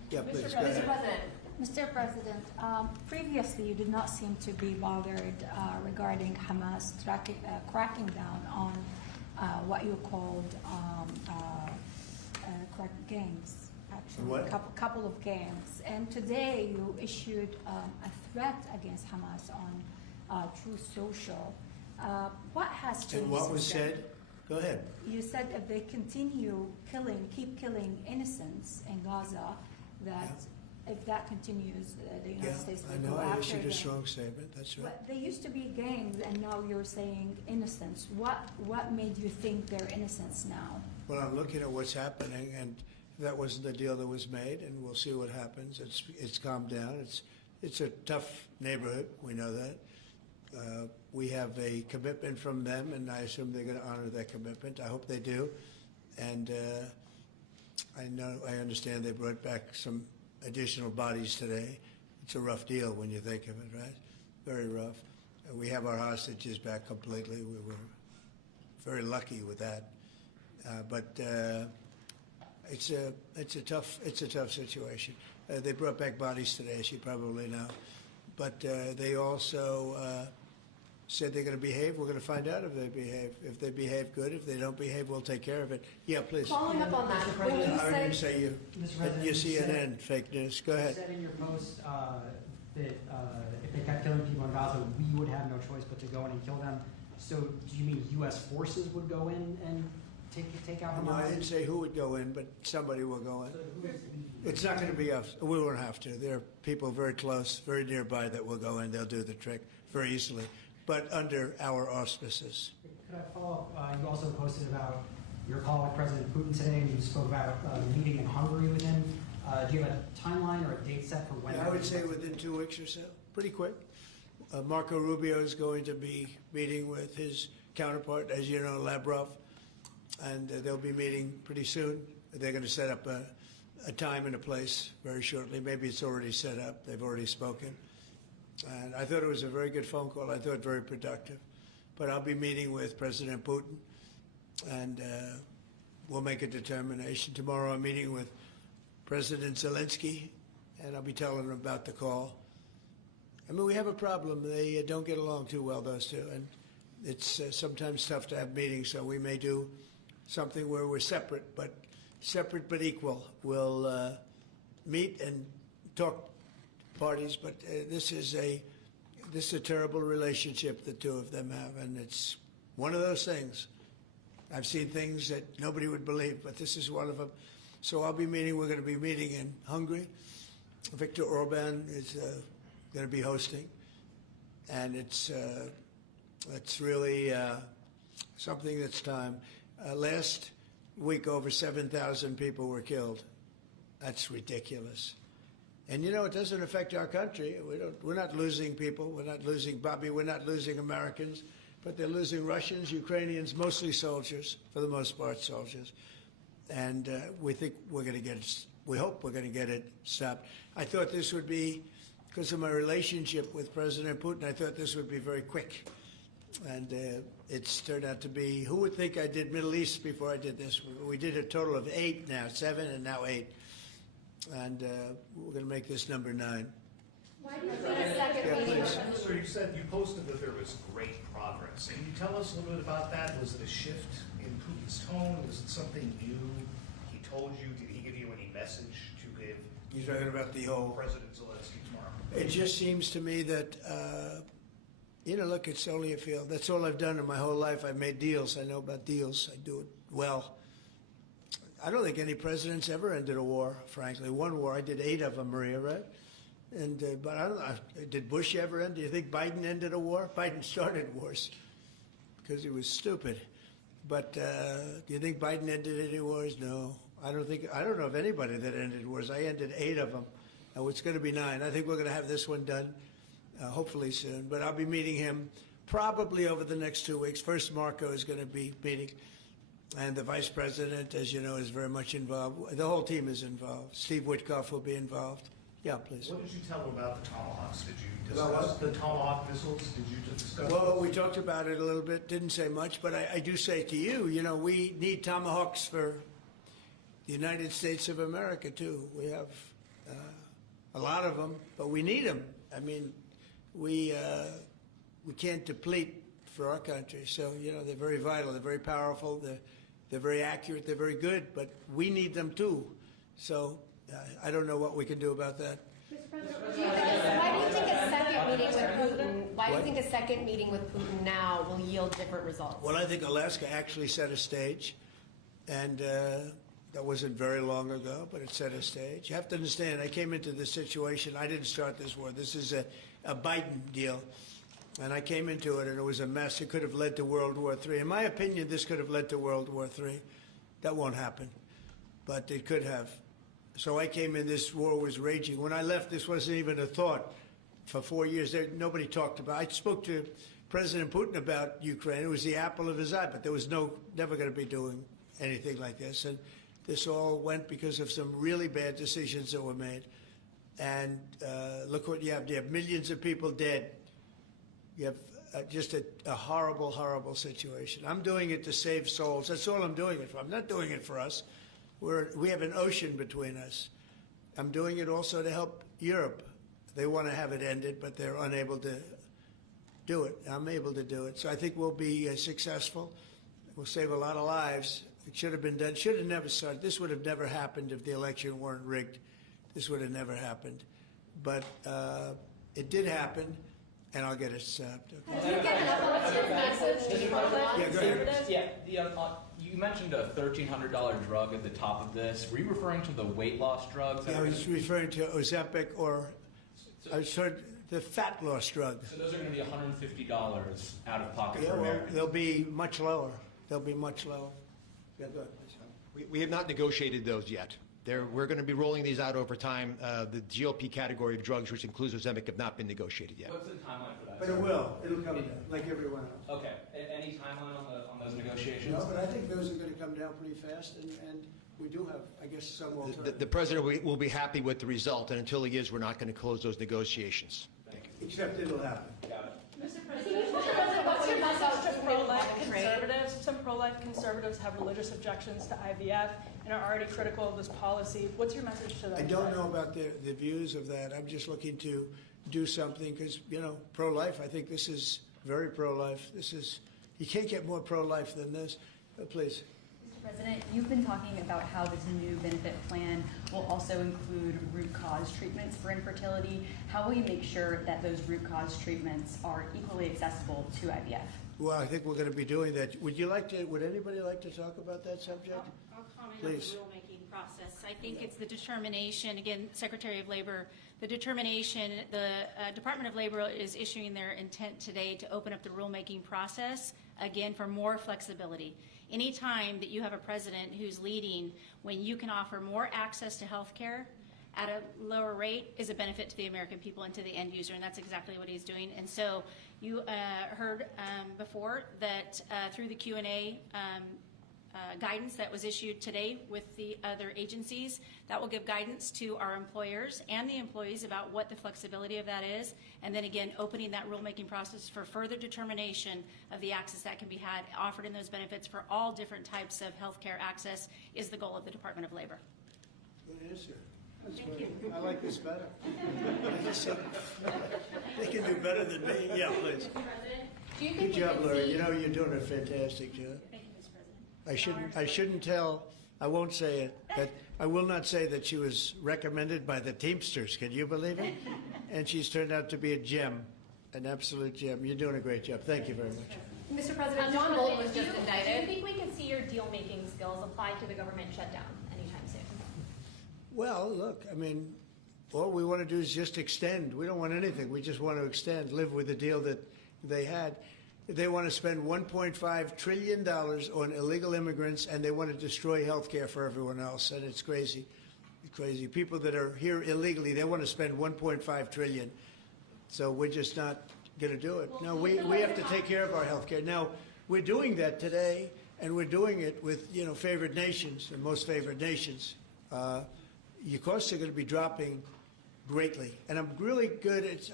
Yeah, please, go Mr. ahead. President. Mr. President, previously you did not seem to be bothered regarding Hamas cracking down on what you called gangs. Actually, What? couple of gangs. And today you issued a threat against Hamas on Truth Social. What has changed? And what was since then? said? Go ahead. You said if they continue keep killing innocents in Gaza, that if that continues, the United Yeah, States I will know. go I after issued them. a strong statement. That's right. But they used to be gangs, and now you're saying innocents. What made you think they're innocents now? Well, I'm looking at what's happening, and that wasn't the deal that was made, and we'll see what happens. It's calmed down. It's a tough neighborhood. We know that. We have a commitment from them, and I assume they're going to honor that commitment. I hope they do. And I understand they brought back some additional bodies today. It's a rough deal when you think of it, right? Very rough. We have our hostages back completely. We were very lucky with that. But it's a tough situation. They brought back bodies today, as you probably know. But they also said they're going to behave. We're going to find out if they behave. If they behave good, if they don't behave, we'll take care of it. Yeah, please. Following up on that, Mr. when you President, I didn't said, say you. Mr. President, You you CNN fake news. Go you ahead. said in your post that if they kept killing people in Gaza, we would have no choice but to go in and kill them. So do you mean U.S. forces would go in and take out No, I Hamas? didn't say who would go in, but somebody will go in. So who is leading? It's not going to be us. We won't have to. There are people very close, very nearby that will go in. They'll do the trick very easily, but under our auspices. Could I follow up? You also posted about your call with President Putin today, and you spoke about the meeting in Hungary with him. Do you have a timeline or a date set for when? Yeah, I would say within 2 weeks or so, pretty quick. Marco Rubio is going to be meeting with his counterpart, as you know, Lavrov, and they'll be meeting pretty soon. They're going to set up a time and a place very shortly. Maybe it's already set up. They've already spoken. And I thought it was a very good phone call. I thought very productive. But I'll be meeting with President Putin, and we'll make a determination. Tomorrow I'm meeting with President Zelensky, and I'll be telling him about the call. I mean, we have a problem. They don't get along too well, those two, and it's sometimes tough to have meetings, so we may do something where we're separate but equal. We'll meet and talk parties, but this is a terrible relationship the two of them have, and it's one of those things. I've seen things that nobody would believe, but this is one of them. So we're going to be meeting in Hungary. Viktor Orban is going to be hosting. And it's really something that's time. Last week, over 7,000 people were killed. That's ridiculous. And you know, it doesn't affect our country. We're not losing people. We're not losing Bobby. We're not losing Americans. But they're losing Russians, Ukrainians, mostly soldiers, for the most part, soldiers. And we think we're going to get it. We hope we're going to get it stopped. I thought this would be, because of my relationship with President Putin, I thought this would be very quick. And it's turned out to be, who would think I did Middle East before I did this? We did a total of 8 now, 7 and now 8. And we're going to make this number 9. Why do you think a second meeting? So you said you posted that there was great progress. Can you tell us a little bit about that? Was it a shift in Putin's tone? Was it something new he told you? Did he give you any message to give? You're talking about the whole... President Zelensky tomorrow. It just seems to me that, you know, look, it's only a field. That's all I've done in my whole life. I've made deals. I know about deals. I do it well. I don't think any president's ever ended a war, frankly. One war, I did 8 of them, Maria, right? And but I don't know, did Bush ever end? Do you think Biden ended a war? Biden started wars because he was stupid. But do you think Biden ended any wars? No. I don't know of anybody that ended wars. I ended 8 of them. It's going to be 9. I think we're going to have this one done, hopefully soon. But I'll be meeting him probably over the next 2 weeks. First, Marco is going to be meeting. And the vice president, as you know, is very much involved. The whole team is involved. Steve Witkoff will be involved. Yeah, please. What did you tell him about the Tomahawks? Did you About discuss the Tomahawk missiles? Did you discuss? Well, we talked about it a little bit. Didn't say much, but I do say to you, you know, we need Tomahawks for the United States of America, too. We have a lot of them, but we need them. I mean, we can't deplete for our country. So, you know, they're very vital. They're very powerful. They're very accurate. They're very good, but we need them, too. So I don't know what we can do about that. Mr. President, Why do you think a second meeting with Putin? Why do you think a second meeting with Putin now will yield different results? Well, I think Alaska actually set a stage, and that wasn't very long ago, but it set a stage. You have to understand, I came into this situation. I didn't start this war. This is a Biden deal, and I came into it, and it was a mess. It could have led to World War III. In my opinion, this could have led to World War III. That won't happen, but it could have. So I came in, this war was raging. When I left, this wasn't even a thought. For 4 years, nobody talked about it. I spoke to President Putin about Ukraine. It was the apple of his eye, but there was never going to be doing anything like this. And this all went because of some really bad decisions that were made. And look what you have. You have millions of people dead. You have just a horrible, horrible situation. I'm doing it to save souls. That's all I'm doing it for. I'm not doing it for us. We have an ocean between us. I'm doing it also to help Europe. They want to have it ended, but they're unable to do it. I'm able to do it. So I think we'll be successful. We'll save a lot of lives. It should have been done. Should have never started. This would have never happened if the election weren't rigged. This would have never happened. But it did happen, and I'll get it stopped. Do you get an updated message to pro-life Yeah, go ahead. conservatives? Yeah, you mentioned a $1,300 drug at the top of this. Were you referring to the weight loss drugs? Yeah, I was referring to Ozempic, or I heard the fat loss drug. So those are going to be $150 out of pocket Yeah, for well, Americans. they'll be much lower. They'll be much lower. Yeah, go ahead. We have not negotiated those yet. We're going to be rolling these out over time. The GLP category of drugs, which includes Ozempic, have not been negotiated yet. What's the timeline for that? But it will. It'll come down, like everyone else. Okay. Any timeline on those negotiations? No, but I think those are going to come down pretty fast, and we do have, I guess, some alternative. The president will be happy with the result, and until he is, we're not going to close those negotiations. Except it'll happen. Got it. Mr. President, what's your message to Pro-life pro-life conservatives. Some pro-life conservatives have religious objections to IVF and are already critical of this policy. What's your message to them? I don't know about the views of that. I'm just looking to do something because, you know, pro-life, I think this is very pro-life. You can't get more pro-life than this. Please. Mr. President, you've been talking about how this new benefit plan will also include root cause treatments for infertility. How will you make sure that those root cause treatments are equally accessible to IVF? Well, I think we're going to be doing that. Would anybody like to talk about that subject? I'll comment Please. on the rulemaking process. I think it's the determination, again, Secretary of Labor, the determination, the Department of Labor is issuing their intent today to open up the rulemaking process, again, for more flexibility. Anytime that you have a president who's leading when you can offer more access to health care at a lower rate is a benefit to the American people and to the end user, and that's exactly what he's doing. And so you heard before that through the Q&A guidance that was issued today with the other agencies, that will give guidance to our employers and the employees about what the flexibility of that is, and then again, opening that rulemaking process for further determination of the access that can be had, offered in those benefits for all different types of healthcare access is the goal of the Department of Labor. Good answer. Thank you. I like this better. They can do better than me. Yeah, please. Do you think Good we job, can Larry. see- You know, you're doing a fantastic job. Thank you, Mr. President. I shouldn't tell, I won't say it, but I will not say that she was recommended by the Teamsters. Can you believe it? And she's turned out to be a gem, an absolute gem. You're doing a great job. Thank you very much. Mr. President, John Bolton was just Do indicted. you think we can see your deal-making skills applied to the government shutdown anytime soon? Well, look, I mean, all we want to do is just extend. We don't want anything. We just want to extend, live with the deal that they had. They want to spend $1.5 trillion on illegal immigrants, and they want to destroy health care for everyone else, and it's crazy. It's crazy. People that are here illegally, they want to spend $1.5 trillion. So we're just not going to do it. No, we have to take care of our health care. Now, we're doing that today, and we're doing it with, favored nations, and most favored nations. Your costs are going to be dropping greatly. And I'm really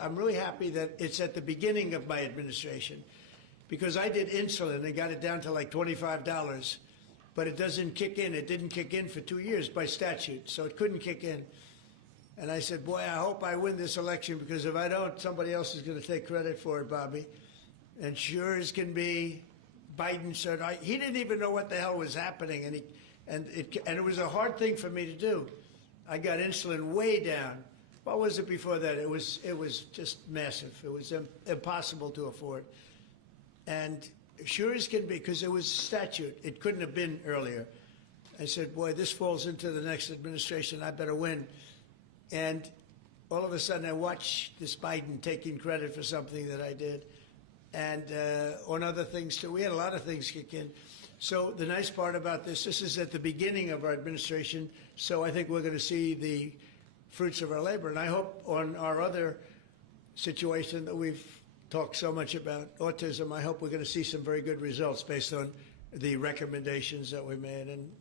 I'm really happy that it's at the beginning of my administration, because I did insulin and got it down to like $25, but it doesn't kick in. It didn't kick in for 2 years by statute, so it couldn't kick in. And I said, boy, I hope I win this election, because if I don't, somebody else is going to take credit for it, Bobby. And sure as can be, Biden said, he didn't even know what the hell was happening, and it was a hard thing for me to do. I got insulin way down. What was it before that? It was just massive. It was impossible to afford. And sure as can be, because it was statute, it couldn't have been earlier. I said, boy, this falls into the next administration. I better win. And all of a sudden, I watch this Biden taking credit for something that I did, and on other things too. We had a lot of things kick in. So the nice part about this is at the beginning of our administration, so I think we're going to see the fruits of our labor. And I hope on our other situation that we've talked so much about, autism, I hope we're going to see some very good results based on the recommendations that we made. And,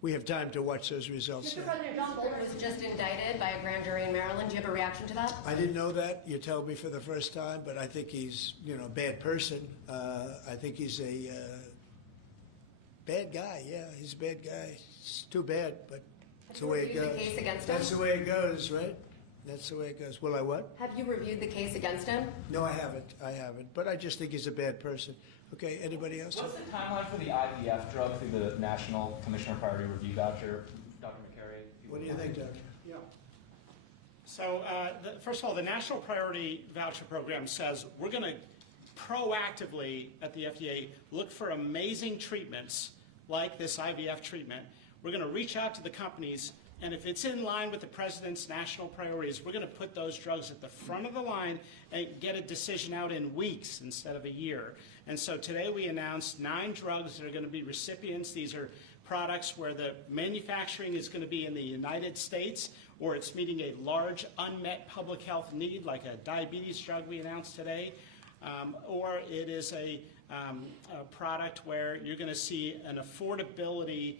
we have time to watch those results. Mr. President, John Bolton was just indicted by a grand jury in Maryland. Do you have a reaction to that? I didn't know that. You told me for the first time, but I think he's, a bad person. I think he's a bad guy. Yeah, he's a bad guy. It's too bad, but that's the way it goes. Have you reviewed the case against him? That's the way it goes, right? That's the way it goes. Will I what? Have you reviewed the case against him? No, I haven't. But I just think he's a bad person. Okay, anybody else? What's the timeline for the IVF drug through the National Commissioner Priority Review Voucher? Dr. McCary? What do you think, Doctor? Yeah. So, first of all, the National Priority Voucher Program says we're going to proactively at the FDA look for amazing treatments like this IVF treatment. We're going to reach out to the companies, and if it's in line with the president's national priorities, we're going to put those drugs at the front of the line and get a decision out in weeks instead of a year. And so today we announced 9 drugs that are going to be recipients. These are products where the manufacturing is going to be in the United States, or it's meeting a large unmet public health need, like a diabetes drug we announced today, or it is a product where you're going to see an affordability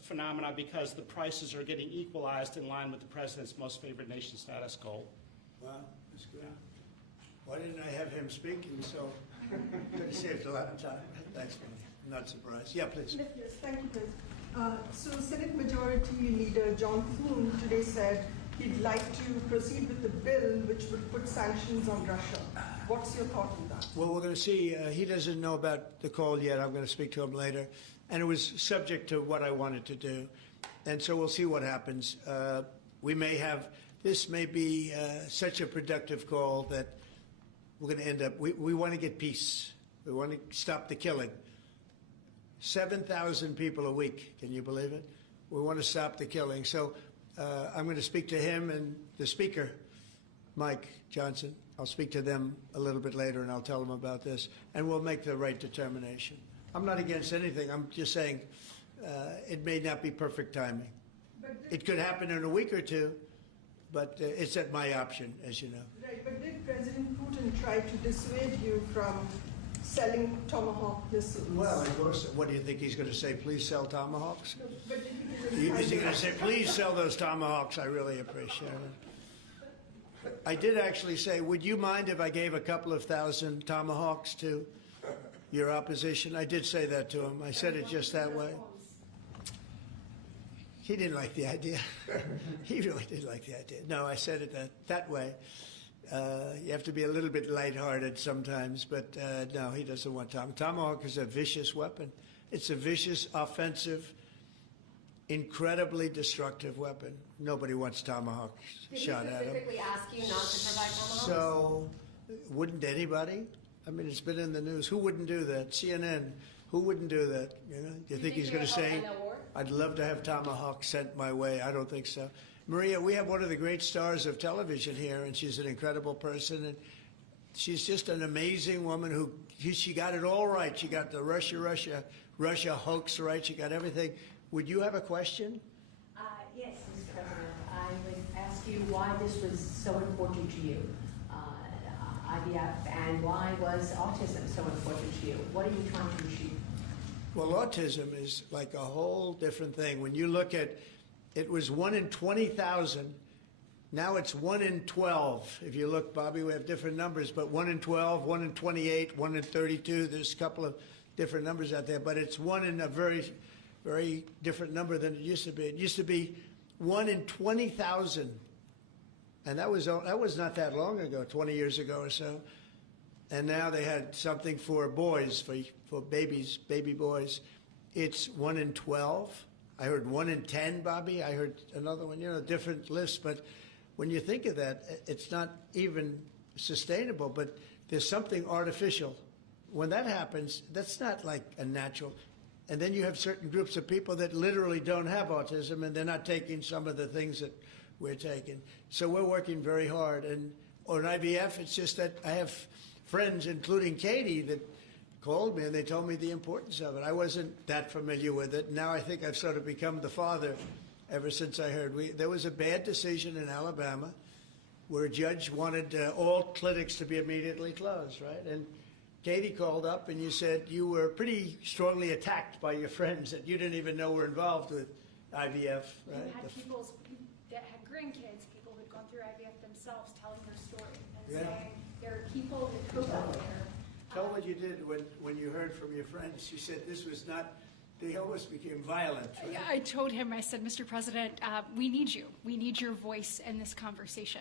phenomena because the prices are getting equalized in line with the president's most favored nation status goal. Wow, that's good. Why didn't I have him speaking? So could have saved a lot of time. Thanks, man. I'm not surprised. Yeah, please. Yes, thank you, President. So Senate Majority Leader John Thune today said he'd like to proceed with the bill which would put sanctions on Russia. What's your thought on that? Well, we're going to see. He doesn't know about the call yet. I'm going to speak to him later. And it was subject to what I wanted to do. And so we'll see what happens. This may be such a productive call that we're going to end up, we want to get peace. We want to stop the killing. 7,000 people a week. Can you believe it? We want to stop the killing. So I'm going to speak to him and the speaker, Mike Johnson. I'll speak to them a little bit later, and I'll tell them about this, and we'll make the right determination. I'm not against anything. I'm just saying it may not be perfect timing. It could happen in a week or two, but it's at my option, as you know. Right, but did President Putin try to dissuade you from selling Tomahawk missiles? Well, of course. What do you think he's going to say? Please sell Tomahawks? No, but did he Is he going to say, please sell those Tomahawks? I really appreciate it. I did actually say, would you mind if I gave a couple of thousand Tomahawks to your opposition? I did say that to him. I said it just that way. He didn't like the idea. He really didn't like the idea. No, I said it that way. You have to be a little bit lighthearted sometimes, but no, he doesn't want Tomahawk is a vicious weapon. It's a vicious, offensive, incredibly destructive weapon. Nobody wants Tomahawk shot at him. Did he specifically ask you not to provide Tomahawks? So, wouldn't anybody? I mean, it's been in the news. Who wouldn't do that? CNN. Who wouldn't do that? You know? Do you think he's going to say, "I'd love to have Tomahawk sent my way"? I don't think so. Maria, we have one of the great stars of television here, and she's an incredible person, and she's just an amazing woman who she got it all right. She got the Russia hoax right. She got everything. Would you have a question? Yes, Mr. President. I would ask you why this was so important to you, IVF, and why was autism so important to you? What are you trying to achieve? Well, autism is like a whole different thing. When you look at, it was 1 in 20,000. Now it's 1 in 12. If you look, Bobby, we have different numbers, but 1 in 12, 1 in 28, 1 in 32. There's a couple of different numbers out there, but it's 1 in a very, very different number than it used to be. It used to be 1 in 20,000, and that was not that long ago, 20 years ago or so. And now they had something for boys, for babies, baby boys. It's 1 in 12. I heard 1 in 10, Bobby. I heard another one, different lists. But when you think of that, it's not even sustainable, but there's something artificial. When that happens, that's not like a natural. And then you have certain groups of people that literally don't have autism, and they're not taking some of the things that we're taking. So we're working very hard. And on IVF, it's just that I have friends, including Katie, that called me and they told me the importance of it. I wasn't that familiar with it. Now I think I've sort of become the father ever since I heard. There was a bad decision in Alabama where a judge wanted all clinics to be immediately closed, right? And Katie called up and you said you were pretty strongly attacked by your friends that you didn't even know were involved with IVF, right? You had people that had grandkids, people who'd gone through IVF themselves telling their story and saying there are people that cope out there. Tell what you did when you heard from your friends. You said this was not, they almost became violent, right? I told him, I said, Mr. President, we need you. We need your voice in this conversation.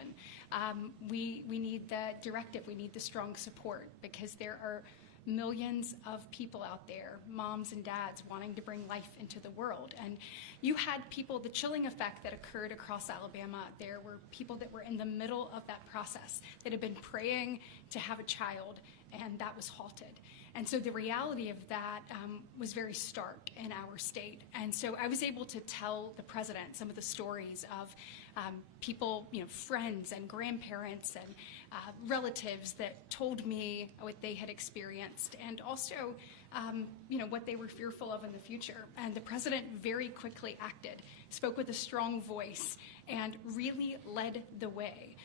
We need the directive. We need the strong support because there are millions of people out there, moms and dads, wanting to bring life into the world. And you had people, the chilling effect that occurred across Alabama, there were people that were in the middle of that process that had been praying to have a child, and that was halted. And so the reality of that was very stark in our state. And so I was able to tell the president some of the stories of people, friends and grandparents and relatives that told me what they had experienced and also, what they were fearful of in the future. And the president very quickly acted, spoke with a strong voice, and really led the way.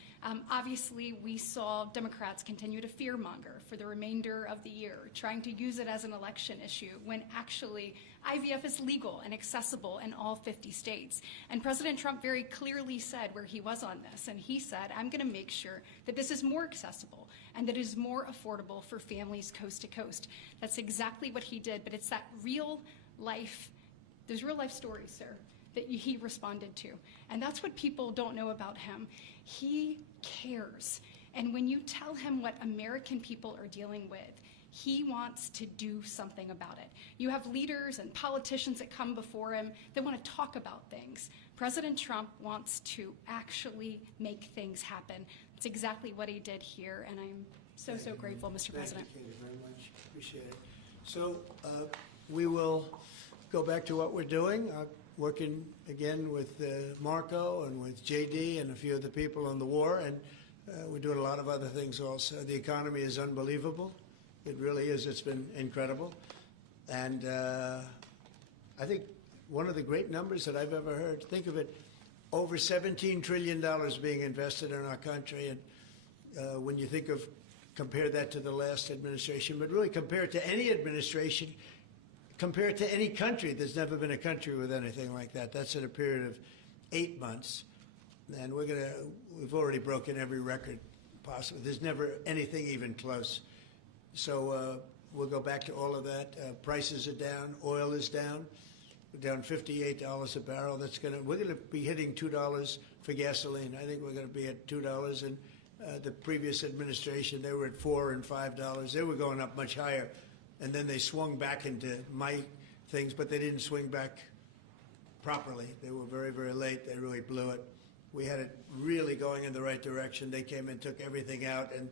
Obviously, we saw Democrats continue to fearmonger for the remainder of the year, trying to use it as an election issue when actually IVF is legal and accessible in all 50 states. And President Trump very clearly said where he was on this, and he said, I'm going to make sure that this is more accessible and that it is more affordable for families coast to coast. That's exactly what he did, but it's that real life, those real life stories, sir, that he responded to. And that's what people don't know about him. He cares. And when you tell him what American people are dealing with, he wants to do something about it. You have leaders and politicians that come before him that want to talk about things. President Trump wants to actually make things happen It's exactly what he did here, and I'm so, so grateful, Mr. President. Thank you, Katie, very much. Appreciate it. So we will go back to what we're doing, working again with Marco and with JD and a few of the people on the war, and we're doing a lot of other things also. The economy is unbelievable. It really is. It's been incredible. And I think one of the great numbers that I've ever heard, think of it, over $17 trillion being invested in our country. And when you think of, compare that to the last administration, but really compare it to any administration, compare it to any country. There's never been a country with anything like that. That's in a period of 8 months. And we've already broken every record possible. There's never anything even close. So we'll go back to all of that. Prices are down. Oil is down. We're down $58 a barrel. We're gonna be hitting $2 for gasoline. I think we're gonna be at $2. And the previous administration, they were at $4 and $5. They were going up much higher. And then they swung back into my things, but they didn't swing back properly. They were very, very late. They really blew it. We had it really going in the right direction. They came and took everything out, and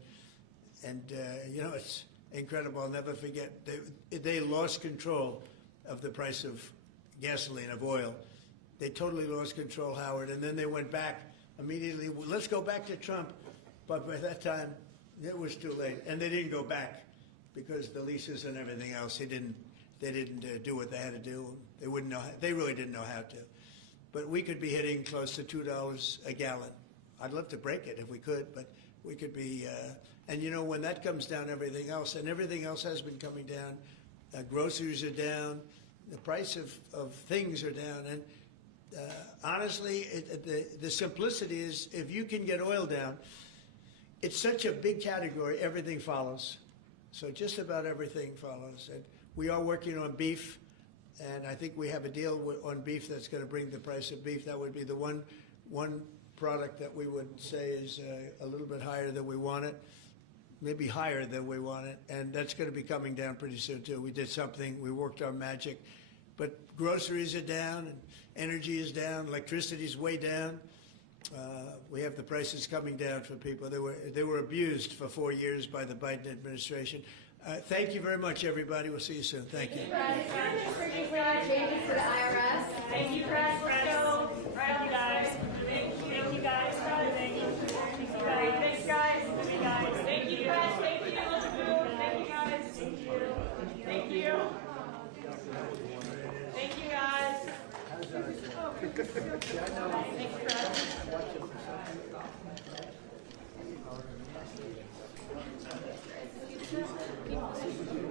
you know, it's incredible. I'll never forget. They lost control of the price of gasoline, of oil. They totally lost control, Howard, and then they went back immediately. Well, let's go back to Trump. But by that time, it was too late, and they didn't go back because the leases and everything else. They didn't do what they had to do. They wouldn't know. They really didn't know how to. But we could be hitting close to $2 a gallon. I'd love to break it if we could, but we could be. And you know, when that comes down, everything else has been coming down. Groceries are down. The price of things are down. And honestly, the simplicity is if you can get oil down, it's such a big category, everything follows. So just about everything follows. And we are working on beef, and I think we have a deal on beef that's going to bring the price of beef. That would be the one product that we would say is a little bit higher than we want it, maybe higher than we want it, and that's going to be coming down pretty soon too. We did something, we worked our magic, but groceries are down, and energy is down, electricity is way down. We have the prices coming down for people. They were abused for 4 years by the Biden administration. Thank you very much, everybody. We'll see you soon. Thank you. Changes to the IRS. Thank you, Press. Let's go. Right on, guys. Thank you, guys. Thank you. Thanks, guys. Thank you, Press. Thank you. Thank you, guys. Thank you. Thank you. Thank you, guys. Thanks, Press. Thank you.